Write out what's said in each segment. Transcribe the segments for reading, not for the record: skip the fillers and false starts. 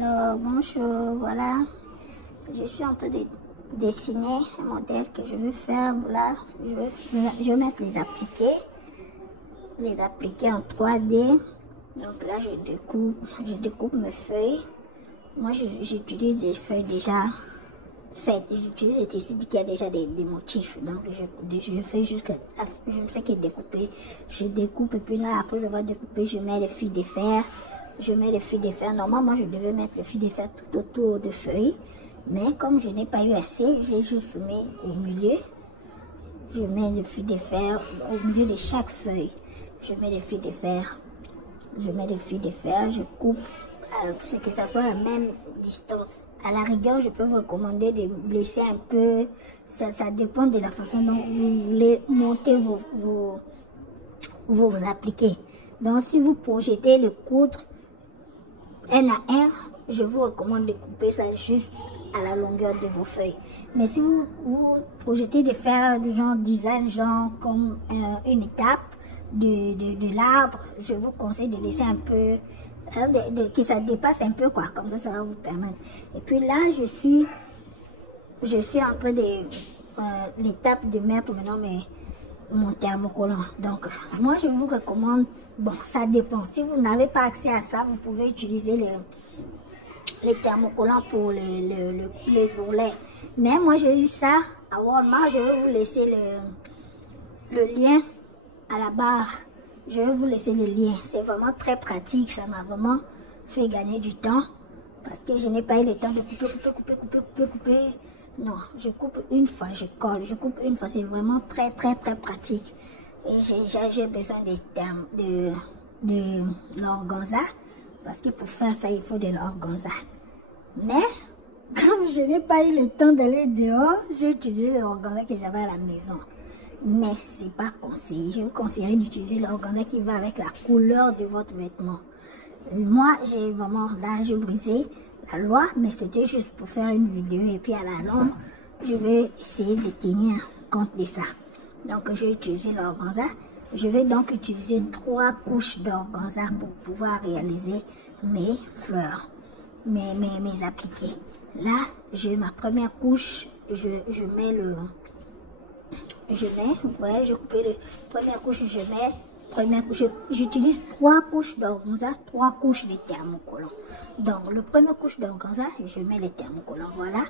Alors, bonjour, voilà, je suis en train de dessiner un modèle que je veux faire. Voilà, je vais mettre les appliquer en 3D. Donc là, je découpe mes feuilles. Moi, j'utilise des feuilles déjà faites. J'utilise des tissus qui a déjà des motifs. Donc, je ne fais que découper. Je découpe et puis là, après avoir découpé, je mets les fils de fer. Normalement, je devais mettre les fils de fer tout autour de feuilles. Mais comme je n'ai pas eu assez, j'ai juste mis au milieu. Je mets le fil de fer au milieu de chaque feuille. Je mets les fils de fer. Je coupe, c'est que ça soit la même distance. À la rigueur, je peux vous recommander de laisser un peu. Ça dépend de la façon dont vous voulez monter vos appliqués. Donc, si vous projetez le coudre un à un, je vous recommande de couper ça juste à la longueur de vos feuilles. Mais si vous projetez de faire du genre design, genre comme une étape de l'arbre, je vous conseille de laisser un peu, que ça dépasse un peu, quoi. Comme ça va vous permettre. Et puis là, je suis en train de l'étape de mettre maintenant mon thermocollant. Donc, moi, je vous recommande, bon, ça dépend. Si vous n'avez pas accès à ça, vous pouvez utiliser les thermocollants pour les ourlets. Mais moi, j'ai eu ça à Walmart. Je vais vous laisser le lien à la barre. Je vais vous laisser le lien. C'est vraiment très pratique. Ça m'a vraiment fait gagner du temps. Parce que je n'ai pas eu le temps de couper. Non, je coupe une fois, je colle. Je coupe une fois. C'est vraiment très pratique. Et j'ai besoin de l'organza. Parce que pour faire ça, il faut de l'organza. Mais, comme je n'ai pas eu le temps d'aller dehors, j'ai utilisé l'organza que j'avais à la maison. Mais c'est pas conseillé. Je vous conseillerais d'utiliser l'organza qui va avec la couleur de votre vêtement. Moi, j'ai vraiment, là, j'ai brisé la loi, mais c'était juste pour faire une vidéo. Et puis à la longue, je vais essayer de tenir compte de ça. Donc, j'ai utilisé l'organza. Je vais donc utiliser 3 couches d'organza pour pouvoir réaliser mes fleurs, mes appliqués. Là, j'ai ma première couche. Vous voyez, je coupe la première couche, j'utilise 3 couches d'organza, 3 couches de thermocollant. Donc, la première couche d'organza, je mets les thermocollants. Voilà,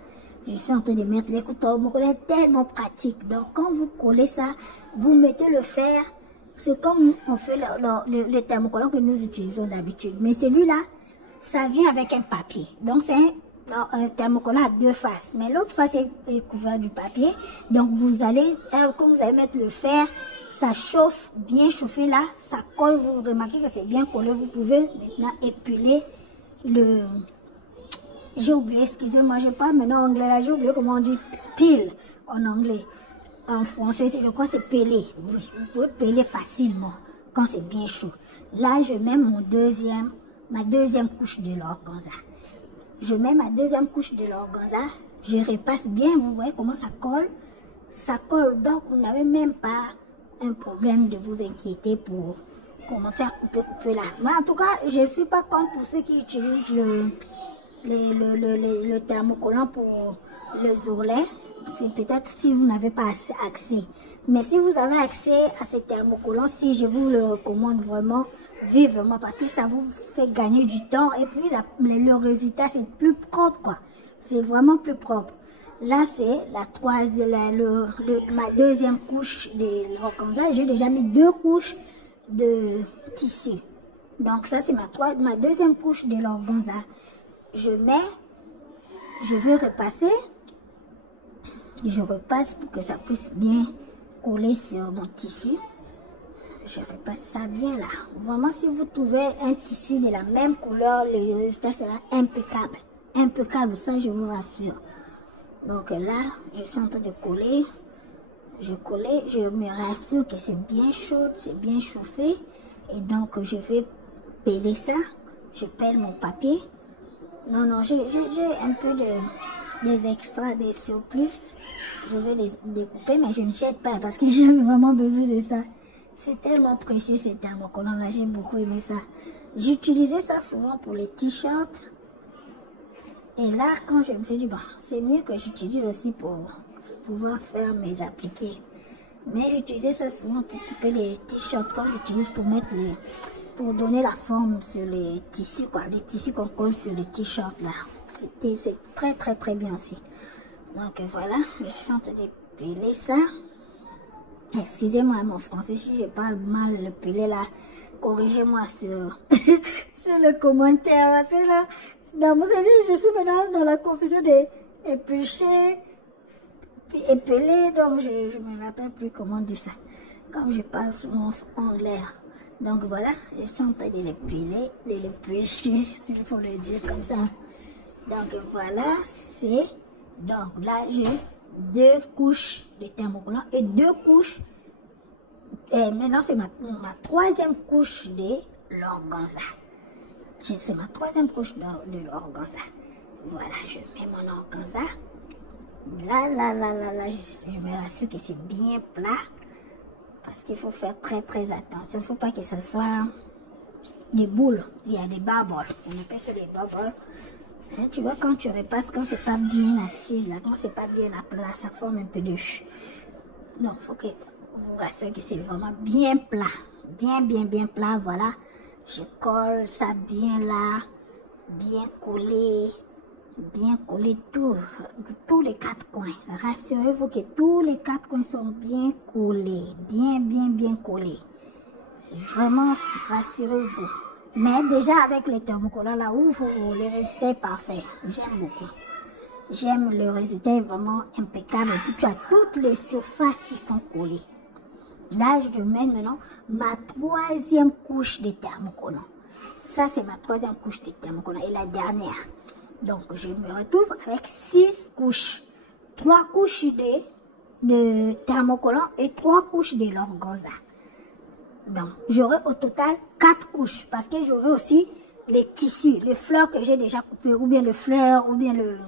je suis en train de mettre les thermocollants, tellement pratique. Donc, quand vous collez ça, vous mettez le fer. C'est comme on fait le thermocollant que nous utilisons d'habitude. Mais celui-là, ça vient avec un papier. Donc, c'est un thermocollant à 2 faces. Mais l'autre face est couvert du papier. Donc, quand vous allez mettre le fer, ça chauffe, bien chauffé là. Ça colle, vous remarquez que c'est bien collé. Vous pouvez maintenant épiler le... J'ai oublié, excusez-moi, je parle maintenant en anglais là. J'ai oublié comment on dit pile en anglais. En français, je crois que c'est peler. Oui, vous pouvez peler facilement quand c'est bien chaud. Là, je mets ma deuxième couche de l'organza. Je mets ma deuxième couche de l'organza. Je repasse bien. Vous voyez comment ça colle? Ça colle. Donc, vous n'avez même pas un problème de vous inquiéter pour commencer à couper là. Mais en tout cas, je ne suis pas comme pour ceux qui utilisent le thermocollant pour les ourlets. C'est peut-être si vous n'avez pas accès. Mais si vous avez accès à ces thermocollants, si je vous le recommande vraiment vivement parce que ça vous fait gagner du temps et puis le résultat c'est plus propre, quoi. C'est vraiment plus propre. Là c'est ma deuxième couche de l'organza. J'ai déjà mis 2 couches de tissu. Donc ça c'est ma deuxième couche de l'organza. Je vais repasser. Je repasse pour que ça puisse bien coller sur mon tissu. Je repasse ça bien là. Vraiment, si vous trouvez un tissu de la même couleur, le résultat sera impeccable. Impeccable, ça je vous rassure. Donc là, je suis en train de coller. Je me rassure que c'est bien chaud, c'est bien chauffé. Et donc, je vais peler ça. Je pèle mon papier. Non, j'ai un peu des extras, des surplus. Je vais les découper, mais je ne jette pas parce que j'ai vraiment besoin de ça. C'est tellement précieux ces thermocollants là, j'ai beaucoup aimé ça. J'utilisais ça souvent pour les t-shirts, Et là, quand je me suis dit, bon, c'est mieux que j'utilise aussi pour pouvoir faire mes appliqués. Mais j'utilisais ça souvent pour couper les t-shirts quand j'utilise pour mettre pour donner la forme sur les tissus, quoi. Les tissus qu'on colle sur les t-shirts là. C'est très très très bien aussi. Donc voilà, je suis en train d'épiler ça. Excusez-moi mon français, si je parle mal le piler là, corrigez-moi sur, sur le commentaire. Parce que là, dans mon cerveau, je suis maintenant dans la confusion d'éplucher, puis épeler, donc je ne me rappelle plus comment dire ça. Comme je parle souvent en l'air. Donc voilà, je suis en train de l'épiler, de l'éplucher, s'il faut le dire comme ça. Donc voilà, c'est... Donc là, j'ai 2 couches de thermocollant et 2 couches. Et maintenant, c'est ma 3e couche de l'organza. C'est ma 3e couche de l'organza. Voilà, je mets mon organza. Là, je me rassure que c'est bien plat. Parce qu'il faut faire très très attention. Il ne faut pas que ce soit des boules. Il y a des bubbles. On appelle ça des bubbles. Et tu vois, quand tu repasses, quand c'est pas bien assis, là, quand c'est pas bien à plat, ça forme un peu de chou. Non, il faut que vous vous rassurez que c'est vraiment bien plat. Bien plat, voilà. Je colle ça bien là, bien collé tous les 4 coins. Rassurez-vous que tous les 4 coins sont bien collés, bien collés. Vraiment, rassurez-vous. Mais déjà avec les thermocollants là, le résultat est parfait. J'aime beaucoup. J'aime le résultat est vraiment impeccable. Et puis tu as toutes les surfaces qui sont collées. Là, je mets maintenant ma 3e couche de thermocollant. Ça, c'est ma 3e couche de thermocollant et la dernière. Donc, je me retrouve avec 6 couches. 3 couches de thermocollant et 3 couches de l'organza. Donc, j'aurai au total 4 couches parce que j'aurai aussi les tissus, les fleurs que j'ai déjà coupées, ou bien le fleur, ou bien le...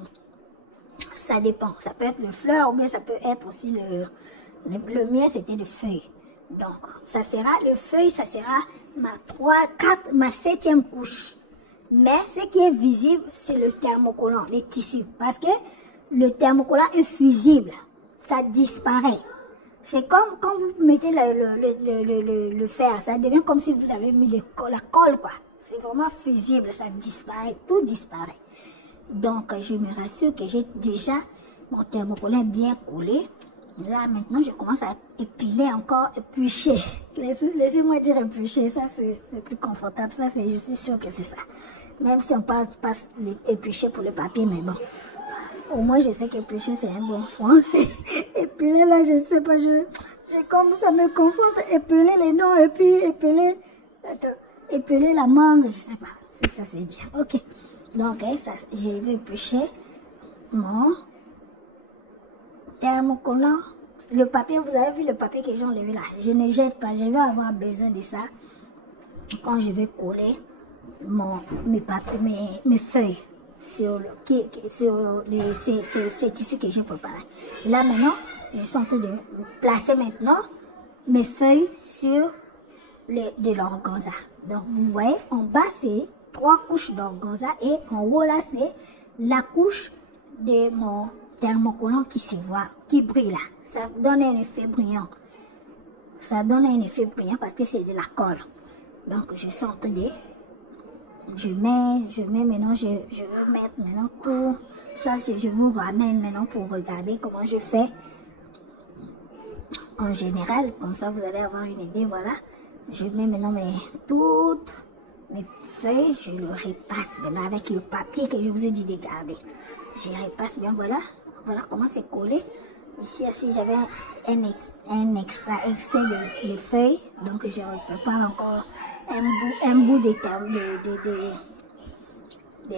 Ça dépend. Ça peut être le fleur, ou bien ça peut être aussi le mien, c'était le feuille. Donc, ça sera le feuille, ça sera ma 7e couche. Mais ce qui est visible, c'est le thermocollant, les tissus. Parce que le thermocollant est fusible. Ça disparaît. C'est comme quand vous mettez le fer. Ça devient comme si vous avez mis la colle, quoi. C'est vraiment fusible, ça disparaît, tout disparaît. Donc, je me rassure que j'ai déjà mon thermocollant bien collé. Là, maintenant, je commence à épiler encore, éplucher. Laissez-moi dire éplucher, ça c'est plus confortable. Ça, je suis sûre que c'est ça. Même si on passe éplucher pour le papier, mais bon. Au moins, je sais qu'éplucher, c'est un bon français. Épiler, là, je ne sais pas, comme ça me confonde. Épiler les noms et puis épiler la mangue, je ne sais pas si ça c'est dire. Ok. Donc, ça, je vais éplucher mon thermocollant. Le papier, vous avez vu le papier que j'ai enlevé là. Je ne jette pas, je vais avoir besoin de ça quand je vais coller mes feuilles sur ces tissus que j'ai préparés. Là maintenant, je suis en train de placer maintenant mes feuilles sur de l'organza. Donc vous voyez, en bas c'est 3 couches d'organza et en haut là c'est la couche de mon thermocollant qui se voit, qui brille là. Ça donne un effet brillant. Ça donne un effet brillant parce que c'est de la colle. Donc je suis en train de... Je mets maintenant, je veux mettre maintenant tout ça, je vous ramène maintenant pour regarder comment je fais en général, comme ça vous allez avoir une idée, voilà. Je mets maintenant toutes mes feuilles, je le repasse maintenant avec le papier que je vous ai dit de garder. Je repasse bien, voilà comment c'est collé. Ici j'avais un extra excès de feuilles, donc je prépare encore un bout de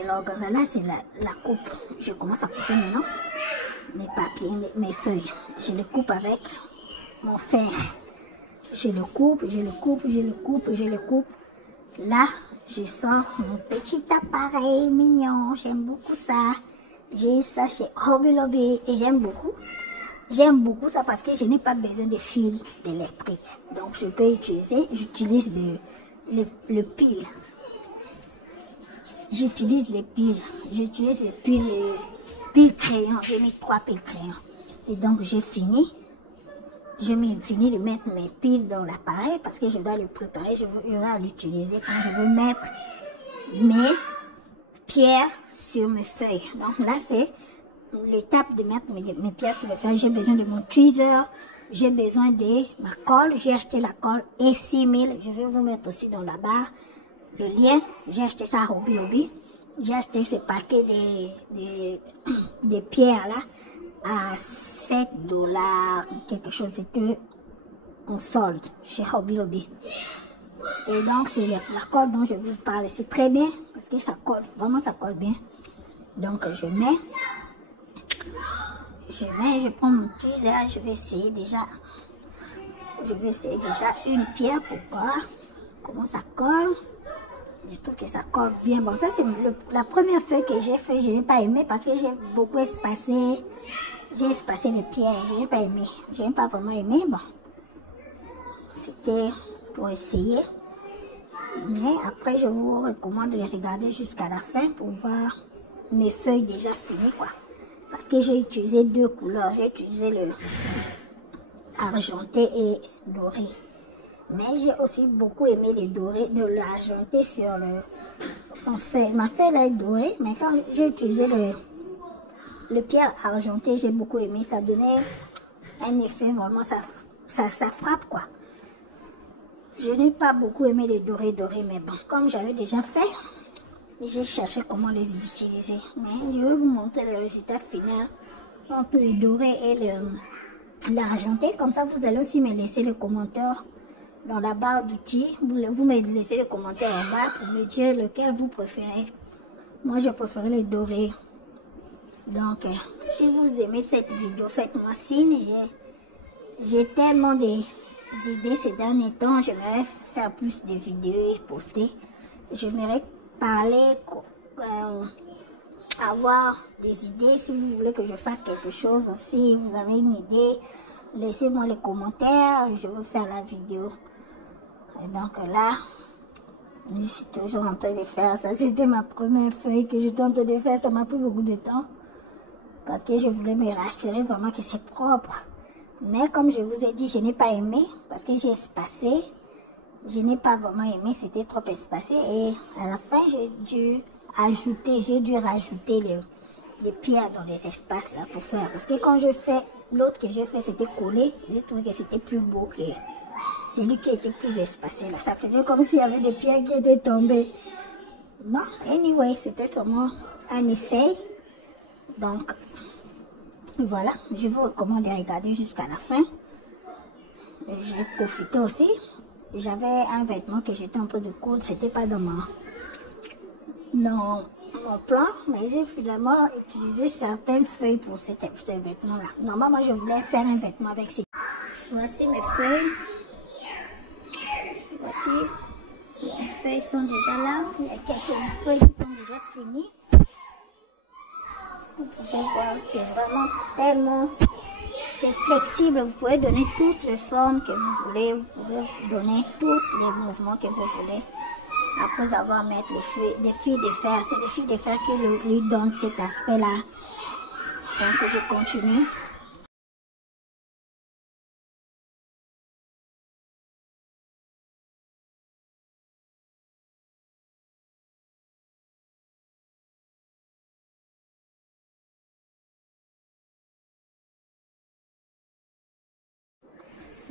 l'organza. Là c'est la coupe. Je commence à couper maintenant mes papiers, mes feuilles. Je les coupe avec mon fer. Je le coupe. Là je sors mon petit appareil mignon. J'aime beaucoup ça. J'ai ça chez Hobby Lobby et j'aime beaucoup. J'aime beaucoup ça parce que je n'ai pas besoin de fil électrique. Donc je peux j'utilise le pile. j'utilise les piles. J'utilise les piles crayon. J'ai mis 3 piles crayon. Et donc, j'ai fini. Je fini de mettre mes piles dans l'appareil parce que je dois le préparer. Je vais l'utiliser quand je veux mettre mes pierres sur mes feuilles. Donc là, c'est l'étape de mettre mes pierres sur mes feuilles. J'ai besoin de mon tweezer. J'ai besoin de ma colle. J'ai acheté la colle E6000. Je vais vous mettre aussi dans la barre le lien. J'ai acheté ça à Hobby Lobby. J'ai acheté ce paquet des pierres là à $7, quelque chose. C'était en solde chez Hobby Lobby. Et donc, c'est la colle dont je vous parle. C'est très bien parce que ça colle. Vraiment, ça colle bien. Donc, je prends mon tweezer. Je vais essayer déjà une pierre pour voir comment ça colle. Je trouve que ça colle bien. Bon, ça, c'est la première feuille que j'ai fait. Je n'ai pas aimé parce que j'ai beaucoup espacé. J'ai espacé les pierres. Je n'ai pas aimé. Je n'ai pas vraiment aimé. Bon, c'était pour essayer. Mais après, je vous recommande de les regarder jusqu'à la fin pour voir mes feuilles déjà finies, quoi. Parce que j'ai utilisé 2 couleurs. J'ai utilisé le argenté et doré. Mais j'ai aussi beaucoup aimé les dorés, de l'argenté sur ma feuille là est dorée, mais quand j'ai utilisé le pierre argenté, j'ai beaucoup aimé. Ça donnait un effet vraiment, ça frappe, quoi. Je n'ai pas beaucoup aimé les dorés, mais bon, comme j'avais déjà fait, j'ai cherché comment les utiliser. Mais je vais vous montrer le résultat final entre les dorés et l'argenté. Comme ça, vous allez aussi me laisser le commentaire dans la barre d'outils. Vous me laissez les commentaires en bas pour me dire lequel vous préférez. Moi, je préfère les dorés. Donc, si vous aimez cette vidéo, faites-moi signe. J'ai tellement des idées ces derniers temps. J'aimerais faire plus de vidéos et poster. J'aimerais parler, avoir des idées. Si vous voulez que je fasse quelque chose, si vous avez une idée, laissez-moi les commentaires. Je vais faire la vidéo. Et donc là, je suis toujours en train de faire ça. C'était ma première feuille que j'étais en train de faire. Ça m'a pris beaucoup de temps. Parce que je voulais me rassurer vraiment que c'est propre. Mais comme je vous ai dit, je n'ai pas aimé. Parce que j'ai espacé. Je n'ai pas vraiment aimé. C'était trop espacé. Et à la fin, j'ai dû rajouter les pierres dans les espaces là pour faire. Parce que quand je fais, l'autre que j'ai fait, c'était collé. J'ai trouvé que c'était plus beau que celui qui était plus espacé là. Ça faisait comme s'il y avait des pierres qui étaient tombées. Bon, anyway, c'était seulement un essai. Donc, voilà, je vous recommande de regarder jusqu'à la fin. J'ai profité aussi. J'avais un vêtement que j'étais en train de coudre. C'était pas dans mon plan, mais j'ai finalement utilisé certaines feuilles pour ces vêtements-là. Normalement, je voulais faire un vêtement avec ces. Voici mes feuilles. Voici, les feuilles sont déjà là. Il y a quelques feuilles qui sont déjà finies. Vous pouvez voir, c'est vraiment tellement, c'est flexible. Vous pouvez donner toutes les formes que vous voulez. Vous pouvez donner tous les mouvements que vous voulez. Après avoir mis les fils de fer. C'est les fils de fer qui lui donnent cet aspect-là. Donc je continue.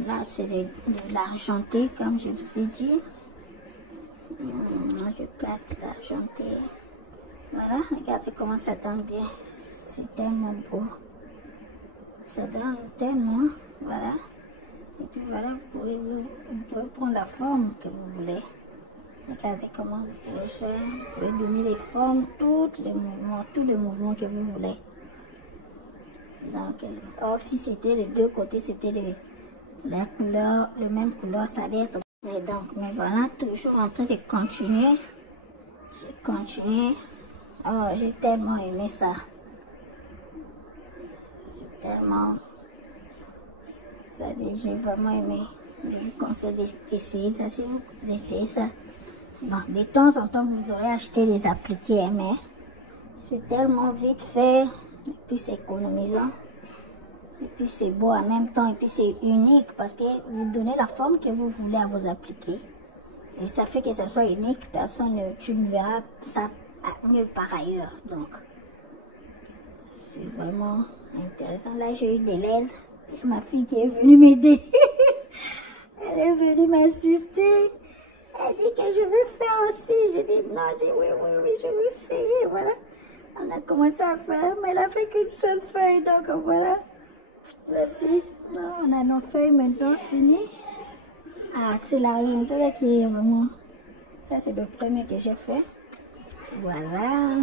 Là, c'est de l'argenté, comme je vous ai dit. Je place l'argenté. Voilà, regardez comment ça donne bien. C'est tellement beau. Ça donne tellement. Voilà. Et puis voilà, vous pouvez prendre la forme que vous voulez. Regardez comment vous pouvez faire. Vous pouvez donner les formes, tous les mouvements que vous voulez. Donc, or, si c'était les deux côtés, c'était la couleur, le même couleur, ça allait être. Et donc, mais voilà, toujours en train de continuer. J'ai continué. Oh, j'ai tellement aimé ça. C'est tellement. Ça, j'ai vraiment aimé. Je vous conseille d'essayer ça. Si vous essayez ça, Bon, de temps en temps, vous aurez acheté des appliqués, mais c'est tellement vite fait, et puis c'est économisant, et puis c'est beau en même temps, et puis c'est unique parce que vous donnez la forme que vous voulez à vos appliqués. Et ça fait que ça soit unique, tu ne verras ça nulle part ailleurs. Donc, c'est vraiment intéressant. Là, j'ai eu de l'aide. Et ma fille qui est venue m'aider. Elle est venue m'assister. Elle dit que je veux faire aussi. J'ai dit non, j'ai dit oui, je vais essayer. Voilà. On a commencé à faire, mais elle a fait qu'une seule feuille. Donc voilà. Voici. Non, on a nos feuilles maintenant finies. Ah, c'est l'argenteau là qui est vraiment... Ça, c'est le premier que j'ai fait. Voilà.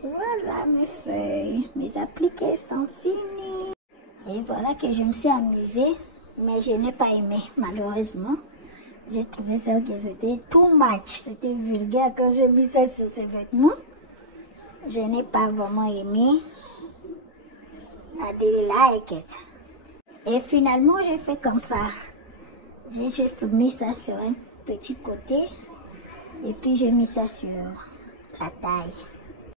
Voilà mes feuilles. Mes appliqués sont finis. Et voilà que je me suis amusée. Mais je n'ai pas aimé, malheureusement. J'ai trouvé ça que c'était too much. C'était vulgaire quand j'ai mis ça sur ces vêtements. Je n'ai pas vraiment aimé. I didn't like it. Et finalement, j'ai fait comme ça. J'ai juste mis ça sur un petit côté. Et puis j'ai mis ça sur la taille.